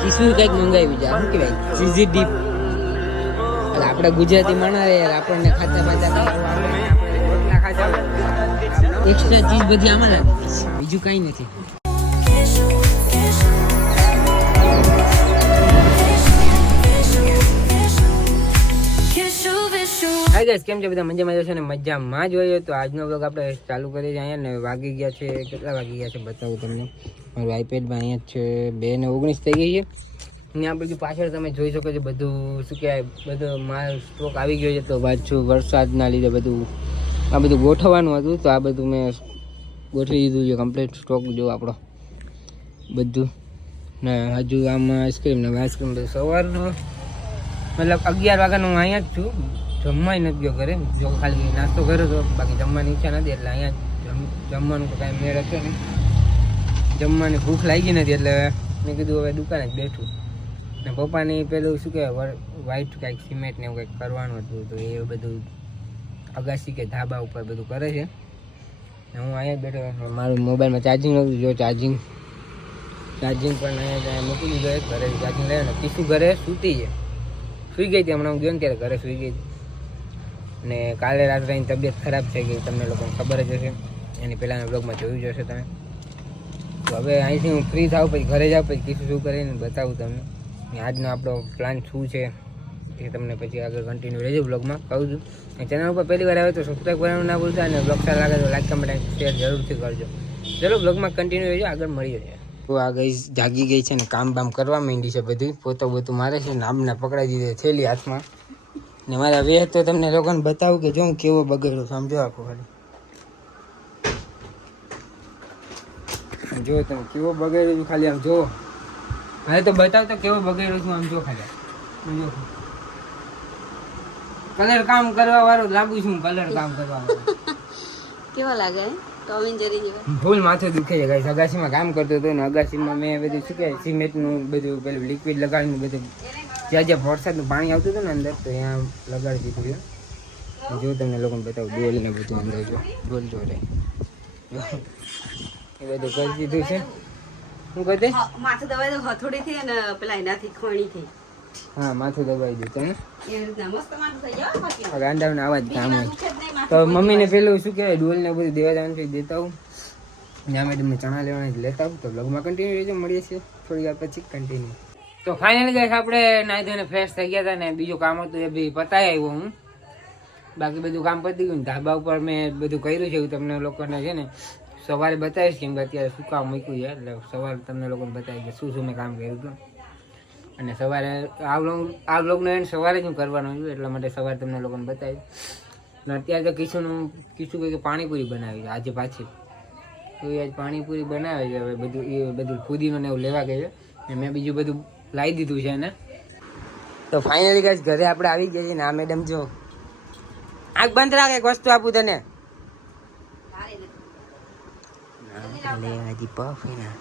કિસ્મું કઈક મંગાવી જાય શું કહેવાય ચીઝી ડીપ. આપણે ગુજરાતી માણસ યાર, આપણને ખાતા ખાતા રોટલા ખાતા એક્સ્ટ્રા ચીઝ બધી આમાં નાખી, બીજું કઈ નથી. હાય ગાઈસ, કેમ છે બધા? મજામાં જશે ને? મજામાં જ હોય. તો આજનો બ્લોગ આપણે ચાલુ કરીએ છીએ. અહીંયા ને વાગી ગયા છે, કેટલા વાગી ગયા છે બતાવું તમને. મારું આઈપેડમાં અહીંયા જ છે 2:19 થઈ ગઈ છે. ને આ બધું પાછળ તમે જોઈ શકો છો, બધું શું કહેવાય, બધો માલ સ્ટોક આવી ગયો છે. તો પાછું વરસાદના લીધે બધું આ બધું ગોઠવવાનું હતું, તો આ બધું મેં ગોઠવી દીધું છે કમ્પ્લીટ. સ્ટોક જો આપણો બધું ને હજુ આમાં આઈસ્ક્રીમ ને આઈસ્ક્રીમ બધું સવારનો મતલબ 11 વાગ્યાનો હું અહીંયા જ છું. જમવાય નથી ગયો ઘરે, જો ખાલી નાસ્તો કર્યો હતો, બાકી જમવાની ઈચ્છા નથી. એટલે અહીંયા જમવાનું તો કાંઈ મેળ હતો નહીં, જમવાની ભૂખ લાગી નથી. એટલે મેં કીધું હવે દુકાને જ બેઠું. ને પપ્પાની પેલું શું કહેવાય વ્હાઈટ કાંઈક સિમેન્ટ ને એવું કંઈક કરવાનું હતું, તો એ બધું અગાસી કે ધાબા ઉપર બધું કરે છે. ને હું અહીંયા જ બેઠો. મારું મોબાઈલમાં ચાર્જિંગ નહોતું, જો ચાર્જિંગ પણ અહીંયા મૂકી દીધો. ઘરે ચાર્જિંગ લાવ્યો ને પીસું ઘરે સૂતી છે, સુઈ ગઈ હતી. હમણાં હું ગયો ને ત્યારે ઘરે સુઈ ગઈ હતી. ને કાલે રાત્રે એની તબિયત ખરાબ થઈ ગઈ, તમને લોકોને ખબર જ હશે, એની પહેલાંના બ્લોગમાં જોયું જ હશે તમે. તો હવે અહીંથી હું ફ્રી થાઉં, પછી ઘરે જાઉં, પછી કીધું શું કરીને બતાવું તમને. આજનો આપણો પ્લાન શું છે એ તમને પછી આગળ કન્ટિન્યુ રહેજો બ્લોગમાં કહું છું. ચેનલ ઉપર પહેલી વાર આવે તો સબસ્ક્રાઈબ કરવાનું ના ભૂલતા, અને બ્લોગ સારા લાગે તો લાઈક કમેન્ટ શેર જરૂરથી કરજો. ચલો બ્લોગમાં કન્ટિન્યુ રહેજો, આગળ મળી જશે. તો આ ગઈ જાગી ગઈ છે ને કામ બામ કરવા માંડી છે, બધું પોતું મારે છે ને આમને પકડાઈ દીધી થેલી હાથમાં. ને મારા વેહ તો તમને લોકોને બતાવું કે જો હું કેવો બગડ્યો સમજો આખો ખાલી. જો તમે કેવો બગડ્યો છું ખાલી આમ જો, મારે તો બતાવ તો કેવો બગડ્યો છું આમ જો ખાલી. કલર કામ કરવા વાળો લાગુ છું, કલર કામ કરવા વાળો. કેવો લાગે? ફૂલ માથું દુખે છે ગાઈસ. અગાસીમાં કામ કરતો હતો ને અગાસીમાં મેં બધું શું કહેવાય સિમેન્ટનું બધું પેલું લિક્વિડ લગાડીને બધું જ્યાં વરસાદનું પાણી આવતું હતું ને અંદર, તો ત્યાં લગાડી દીધું છે. જો તમને લોકોને બતાવું ડોલ ને બધું અંદર જો ડોલ જો રે એ બધું કરી દીધું છે. શું કહે માથું દબાઈ દો હથોડી થી અને પેલા એનાથી ખોણી થી. હા માથું દબાઈ દીધું તમે ગાંડાનો આવાજ કામ હોય. તો મમ્મીને પેલું શું કહેવાય ડોલ ને બધું દેવા જવાનું છે, દેતા હું. ત્યાં મેડમને ચણા લેવાના લેતા આવું. તો બ્લોગમાં કન્ટિન્યુ રહેજો, મળીએ છીએ થોડી વાર પછી કન્ટિન્યુ. તો ફાઇનલી ગાઈસ આપણે નાહી ધોઈને ફ્રેશ થઈ ગયા હતા ને બીજું કામ હતું એ બી પતાવી આવ્યો હું. બાકી બધું કામ પતી ગયું. ધાબા ઉપર મેં બધું કર્યું છે એવું તમને લોકોને છે ને સવારે બતાવીશ, કેમ કે અત્યારે શું કામ મૂક્યું છે, એટલે સવારે તમને લોકોને બતાવી કે શું મેં કામ કર્યું હતું. અને સવારે આ બ્લોગનો એન્ડ સવારે જ હું કરવાનો છું, એટલા માટે સવારે તમને લોકોને બતાવીશ. અને અત્યારે તો કીશું કહ્યું કે પાણીપુરી બનાવી છે આજે પાછી, તો એ આજ પાણીપુરી બનાવે છે. હવે બધું ફુદીનો ને એવું લેવા ગઈ છે, મેં બીજું બધું લાવી દીધું છે એને. તો ફાઇનલી ગાઈસ ઘરે આપણે આવી ગયા છીએ ને આ મેડમ જો આંખ બંધ રાખ, એક વસ્તુ આપું તને. હજી પફ ના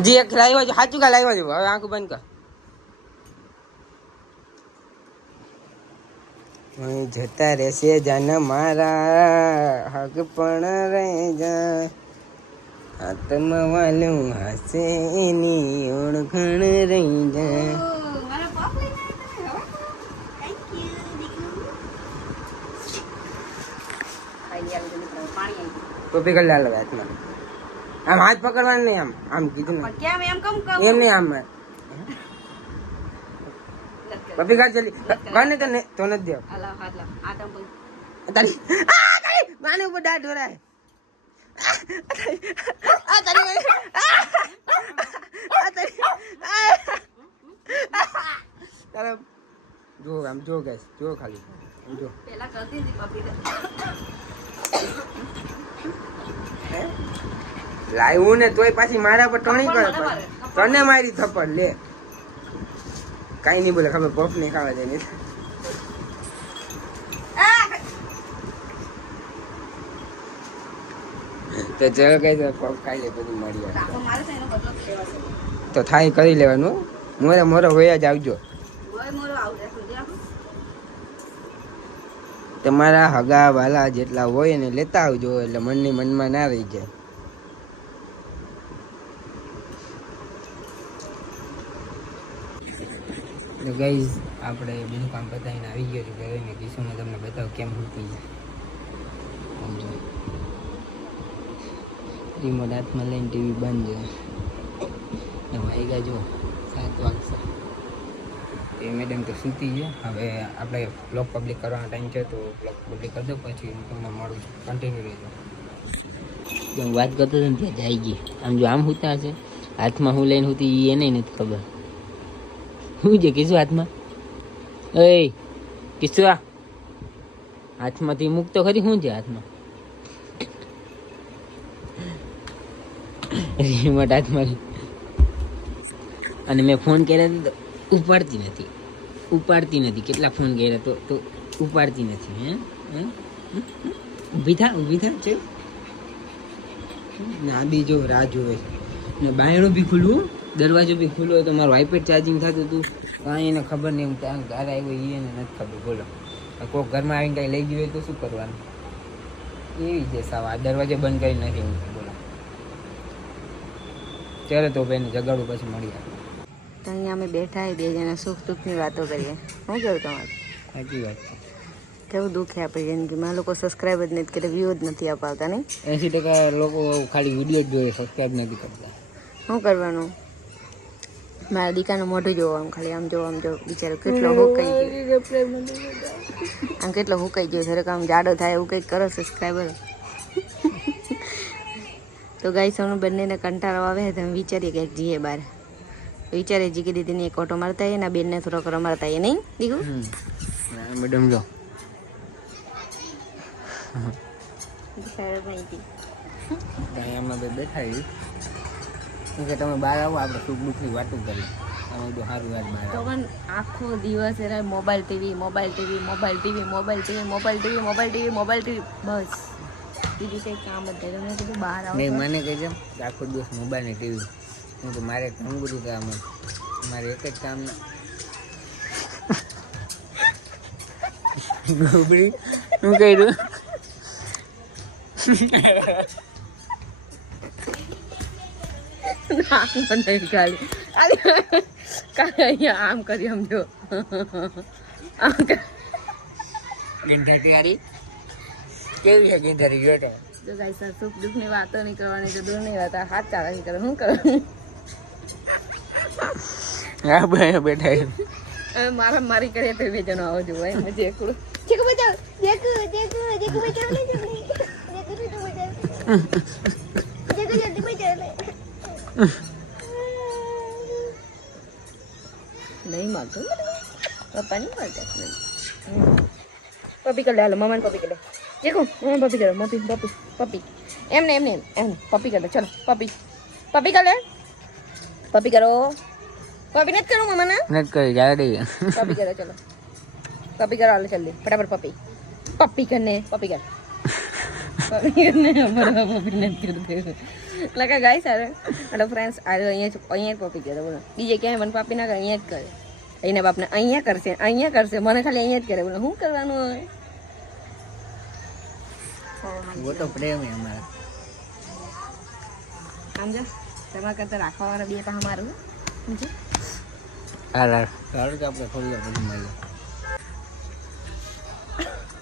હજી એક લાવ્યો છે, સાચું કા લાવ્યો છું. હવે આંખ બંધ કર. જતા રહેશે જાન મારા હક પણ રહી જાય, આત્મ વાલું હસે એની ઓળખણ રહી જાય. ટોપી કરી લે હાથમાં. આમ હાથ પકડવાનું નહીં, આમ આમ કીધું ને એમ નહીં, આમ પપી કાઢ જલ્દી કાને તને તો નથી દેવ. તારી માને ઉપર દાઢ ઢોરાય. જો આમ જો ગેસ જો ખાલી જો પેલા કરતી હતી પપી લાવ્યું ને તોય પાછી મારા પર ટણી કરે, તને મારી થપ્પડ લે. કઈ નહીં બોલે, ખબર પફ નહીં ખાવા જાય. તો ચલો કઈ પગ ખાઈ લે બધું મળી આવે રાખો મારે છે એનો બદલો લેવાનો તો થાય કરી લેવાનું મોરે મોરો હોય જ આવજો હોય મોરો આવું રે સુધી આપો તમારા હગા વાલા જેટલા હોય ને લેતા આવજો એટલે મનની મનમાં ના રહી જાય તો ગાઈઝ આપણે બીજું કામ પતાવીને આવી ગયો છું ઘરે ને કિશોરને તમને બતાવું કેમ હોતી સમજો રિમોટ હાથમાં લઈને ટીવી બંધ છે વાગ્યા જો 7 વાગશે એ મેડમ તો સૂતી છે હવે આપણે બ્લોગ પબ્લિક કરવાનો ટાઈમ છે તો બ્લોગ પબ્લિક કરી દો પછી હું તમને મળું છું કન્ટિન્યુ રહેજો હું વાત કરતો હતો ને ત્યાં જાય ગઈ આમ જો આમ હોતા હશે હાથમાં હું લઈને હોતી એને નથી ખબર શું છે કિસ્સુ હાથમાં એ કિસ્સુ હાથમાંથી મૂકતો ખરી શું છે હાથમાં રિમોટ હાથમાં અને મેં ફોન કર્યા તો ઉપાડતી નથી કેટલા ફોન કર્યા તો ઉપાડતી નથી હે ઊભી થા છે નાદી જો રાહ જોવે ને બાયણું બી ખુલ્લું દરવાજો બી ખુલ્લો તો મારું આઈપેડ ચાર્જિંગ થતું હતું કાંઈ એને ખબર નહીં હું ત્યાં ઘરે આવ્યો એને નથી ખબર બોલો કોઈક ઘરમાં આવીને કાંઈ લઈ ગયું હોય તો શું કરવાનું એવી છે સાવ આ દરવાજો બંધ કરી નથી હું બોલો ચાલો તો ભાઈને જગાડું પછી મળીએ તો અહીંયા અમે બેઠા બે જણા સુખ દુઃખની વાતો કરીએ શું કેવું તમારું સાચી વાત છે કેવું દુઃખ છે આપણી જિંદગીમાં લોકો સબસ્ક્રાઈબ જ નથી કરે વ્યૂ જ નથી અપાવતા નહીં 80% લોકો ખાલી વિડીયો જ જોઈએ સબસ્ક્રાઈબ નથી કરતા શું કરવાનું મારા દીકાનું મોઢું જોવો આમ ખાલી આમ જો બિચારો કેટલો હુકાઈ ગયો આમ કેટલો હુકાઈ ગયો ખરેખર આમ જાડો થાય એવું કંઈક કરો સબસ્ક્રાઈબર તો ગાઈસ અમે બંનેને કંટાળો આવે તો અમે વિચારીએ કે જઈએ બહાર વિચારે જીકી દીદીને એક ઓટો મારતા આવીએ ને બેનને થોડોક રમાડતા આવીએ નહીં દીકુ મેડમ જો અમે બેઠા કે તમે બહાર આવો આપણે સુખ દુઃખની વાતો કરીએ તમે જો સારું વાત બહાર તો પણ આખો દિવસ એને મોબાઈલ ટીવી બસ બીજું કંઈ કામ જ થાય તમને કીધું બહાર આવો નહીં મને કહે છે આખો દિવસ મોબાઈલ ને ટીવી હું તો મારે ઘણું બધું કામ મારે એક જ કામ ગોબડી શું કર્યું આમ કરી સમજો ગીંધારી કેવી છે ગીંધારી ગયો તો જો ગાઈસ સુખ દુઃખની વાતો નહીં કરવાની તો દૂરની વાત હાથ ચાલા નહીં કરે શું કરવાનું હા ભાઈ બેઠા મારા મારી કરીએ તો બે જણો આવો જોવો એમ જેકડું જેકુ બચાવ જેકુ બચાવ લે જેકુ જલ્દી બચાવ લે નહીં મારતો પપ્પા નહીં મારતા પપ્પી કર લે હાલો મમ્માને પપ્પી કર લે જેકુ મમ્મા પપ્પી કરો પપ્પી એમને પપ્પી કર લે ચલો પપ્પી કર લે પપ્પી કરો પપ્પી નથી કરું મમ્માને નથી કરી જાય રે પપ્પી કરો ચલો પપ્પી કરો હાલો જલ્દી ફટાફટ પપ્પી કરને પપ્પી કર પપ્પી નથી કરते લગા ગાઈસ અરે હેલો ફ્રેન્ડ્સ આજે અહીંયા પપ્પી કરે બોલો બીજે ક્યાંય મને પપ્પી ના કરે અહીંયા જ કરે એના બાપને અહીંયા કરશે મને ખાલી અહીંયા જ કરે બોલો શું કરવાનું હવે वो तो प्रेम है हमारा સમજો તમારા કરતા રાખવા વાળા બે પા મારું સમજો હાલ કે આપણે થોડી વાર પછી મળીએ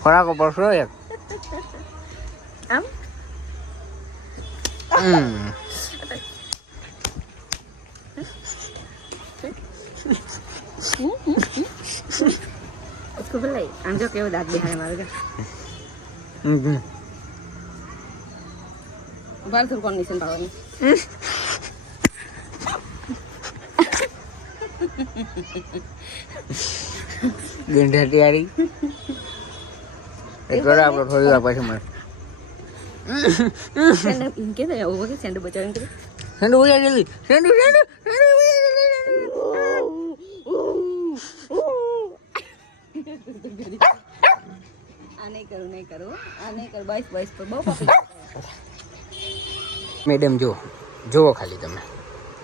ખોરાકો પડશો એક આમ उसको बोलाई आम जो केवो दांत बिहार मारो का बार थोड़ा कंडीशन पावर में ગીંધારી વાળી એક વાર આપણે થોડી વાર પછી મળે સેન્ડ ઇનકે તો આવો કે સેન્ડ બચાવ ઇનકે સેન્ડ બોલા જલ્દી સેન્ડ આ નહીં કરું આ નહીં કરું બસ બહુ પપ્પી મેડમ જુઓ ખાલી તમે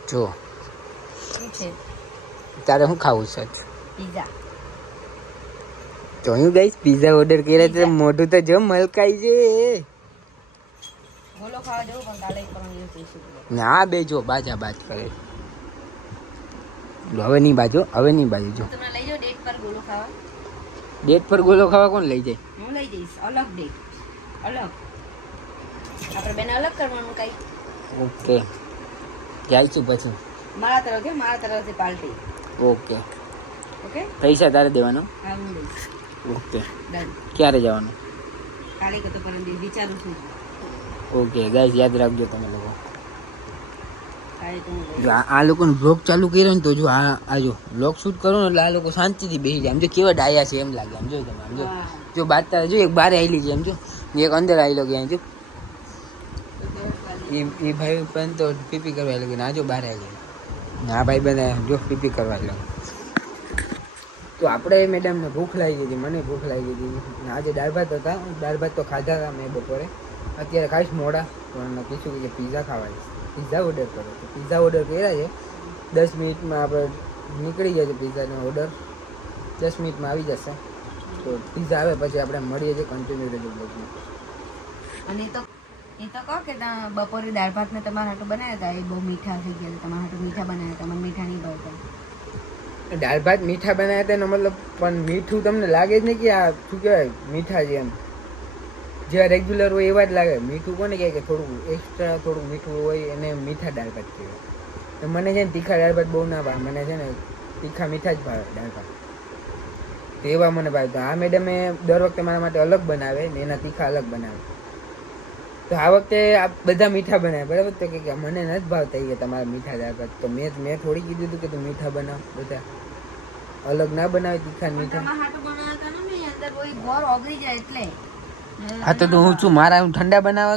જુઓ શું છે તારે શું ખાવું છે પીઝા જોયું ગાઈસ પીઝા ઓર્ડર કર્યા તો મોઢું તો જો મલકાઈ છે બોલો ખાવા જવું પણ કાલે પરમ દિવસ જઈશું ના બે જો બાજા બાજ કરે હવે નહીં બાજો જો તમે લઈ જાઓ ડેટ પર ગોલો ખાવા ડેટ પર ગોલો ખાવા કોણ લઈ જાય હું લઈ જઈશ અલગ ડેટ અલગ આપણે બેને અલગ કરવાનું કઈ ઓકે ચાલશું પછી મારા તરફથી પાર્ટી ઓકે ઓકે પૈસા તારે દેવાનો હા હું દઈશ ઓકે ડન ક્યારે જવાનું કાલે કે તો પરમ દિવસ વિચારું છું ઓકે ગાઈસ યાદ રાખજો તમે લોકો કાલે તો હું લઈશ. જો આ લોકોને બ્લોગ ચાલુ કર્યો ને તો જો આ જો બ્લોગ શૂટ કરો ને એટલે આ લોકો શાંતિથી બેસી જાય આમ જો કેવા ડાયા છે એમ લાગે આમ જો તમે આમ જો હા. જો બાદ જો એક બારે આવેલી છે એમ જો એક અંદર આવેલો ગયા જો એ ભાઈ પણ તો પીપી કરવા આવેલો ના જો બહાર આવેલી આ ભાઈ બધા જો પીપી કરવા આવેલો તો આપણે મેડમને ભૂખ લાગી ગઈ હતી મને ભૂખ લાગી ગઈ હતી આજે દાળ ભાત હતા દાળ ભાત તો ખાધા હતા મેં બપોરે અત્યારે ખાઈશ મોડા પણ કીધું કે પિઝા ખાવા પિઝા ઓર્ડર કરો તો પિઝા ઓર્ડર કર્યા છે 10 મિનિટમાં આપણે નીકળી જાય છે પિઝાનો ઓર્ડર 10 મિનિટમાં આવી જશે તો પિઝા આવે પછી આપણે મળીએ છીએ કન્ટિન્યુ રહેજો બ્લોગમાં અને એ તો કહો કે બપોરે દાળ ભાત ને તમારા હાટું બનાવ્યા હતા એ બહુ મીઠા થઈ ગયા હતા તમારા હાટું મીઠા બનાવ્યા હતા મને મીઠા નહીં ભાવતા દાળ ભાત મીઠા બનાવ્યા હતા એનો મતલબ પણ મીઠું તમને લાગે જ નહીં કે આ શું કહેવાય મીઠા છે એમ જે રેગ્યુલર હોય એવા જ લાગે મીઠું કોને કહે કે થોડું એક્સ્ટ્રા થોડું મીઠું હોય એને મીઠા દાળ ભાત કહેવાય તો મને છે ને તીખા દાળ ભાત બહુ ના ભાવે મને છે ને તીખા મીઠા જ ભાવે દાળ ભાત તો એવા મને ભાવે તો આ મેડમે દર વખતે મારા માટે અલગ બનાવે ને એના તીખા અલગ બનાવે તો આ વખતે આ બધા મીઠા બનાવે બરાબર તો કે મને નથી ભાવતા કે તમારા મીઠા દાળ ભાત તો મેં થોડી કીધું હતું કે તું મીઠા બનાવ બધા અલગ ના બનાવે તીખા મીઠા તમારા હાટું બનાવ્યા હતા ને મેં અંદર કોઈ ગોર ઓગળી જાય એટલે હા તો હું છું મારા હું ઠંડા બનાવ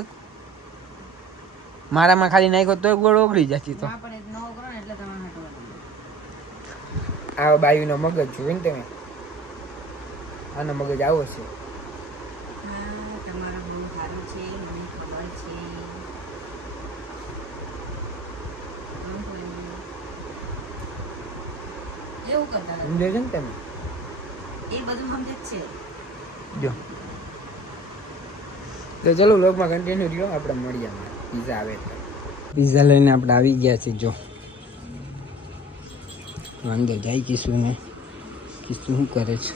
મારામાં ખાલી નાખ્યો તો ગોળ ઓગળી જતી તો ના પણ ન ઓગળો ને એટલે તમારા હાટું બનાવ્યા. આ બાયુનો મગજ જોયું ને તમે આનો મગજ આવો છે હા તમારા બહુ સારું છે મને ખબર છે એવું કરતા હતા. સમજો છો ને તમે એ બધું સમજે જ છે જો તો ચલો વ્લોગમાં કન્ટિન્યુ રહ્યો આપણે મળીએ પિઝા આવે પિઝા લઈને આપણે આવી ગયા છે જો અંદર જાય કિશું ને કિશું શું કરે છે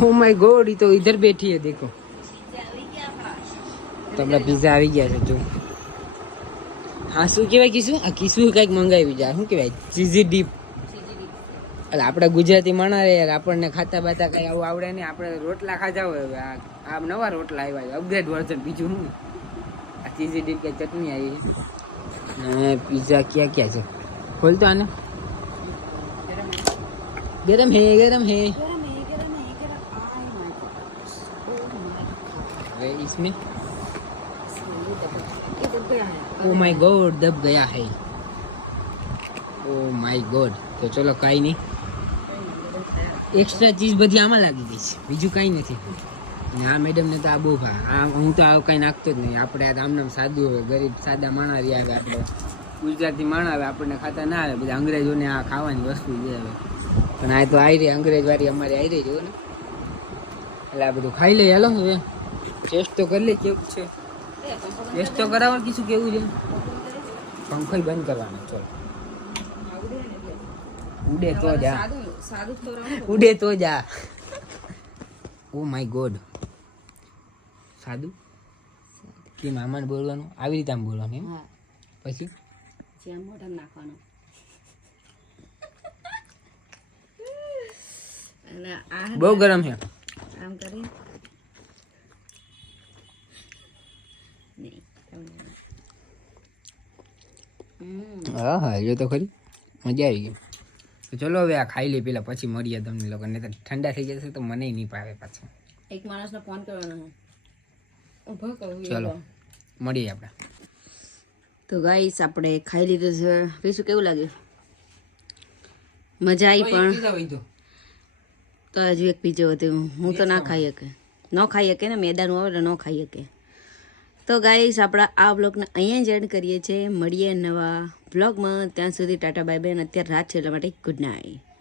ઓ માય ગોડ એ તો ઇધર બેઠી है देखो તો આપણા પિઝા આવી ગયા છે જો હા શું કહેવાય કિશું આ કિશું કંઈક મંગાવી જાય શું કહેવાય ચીઝી ડીપ એટલે આપણે ગુજરાતી માણા યાર આપણને ખાતા બાતા કઈ આવું આવડે નહીં આપણે રોટલા ખાધા હોય હવે આ નવા રોટલા આવ્યા છે અપગ્રેડ વર્ઝન બીજું શું આ ચીઝી ડીપ કે ચટણી આવી ને પિઝા ક્યાં ક્યાં છે ખોલતો આને ગરમ હે હવે इसमें ओ माय गॉड दब गया है ओ माय गॉड તો ચલો કાંઈ નહીં એક્સ્ટ્રા ચીઝ બધી આમાં લાગી ગઈ છે બીજું કાંઈ નથી ને આ મેડમને તો આ બહુ ભાવે આ હું તો આ કાંઈ નાખતો જ નહીં આપણે આ આમનામ સાદું હોય ગરીબ સાદા માણા રહ્યા આવે આપણે ગુજરાતી માણા આવે આપણને ખાતા ના આવે બધા અંગ્રેજોને આ ખાવાની વસ્તુ જે આવે પણ આ તો આવી રહી અંગ્રેજ વાળી અમારી આવી રહી જો ને એટલે આ બધું ખાઈ લે હાલો હવે ટેસ્ટ તો કરી લે કેવું છે ટેસ્ટ તો કરાવો કે શું કેવું છે પંખો બંધ કરવાનો ચલો ઉડે તો જા ઉડે તો જા ઓ માય ગોડ સાદું તે મામાને બોલવાનું આવી રીતે આમ બોલવાનું એમ પછી જેમ મોઢા નાખવાનું અને આ બહુ ગરમ છે આમ કરી હા હા જો તો ખરી મજા આવી ગઈ તો ચલો હવે આ ખાઈ લે પેલા પછી મળીએ તમને લોકો નહીં તો ઠંડા થઈ જશે તો મને નહીં પાવે પાછું એક માણસને ફોન કરવાનો ઉભો કહું ચલો મળીએ આપણે તો ગાઈસ આપણે ખાઈ લીધું છે પીશું કેવું લાગ્યું મજા આવી પણ તો હજુ એક પીજો હતું હું તો ના ખાઈ શકે ન ખાઈ શકે ને મેદાનું આવે ને ન ખાઈ શકે તો ગાઈસ આપણા આ બ્લોગને અહીંયા જ એડ કરીએ છીએ. મળીએ નવા બ્લોગમાં. ત્યાં સુધી ટાટા બાય બાય. અને અત્યારે રાત છે એટલા માટે ગુડ નાઇટ.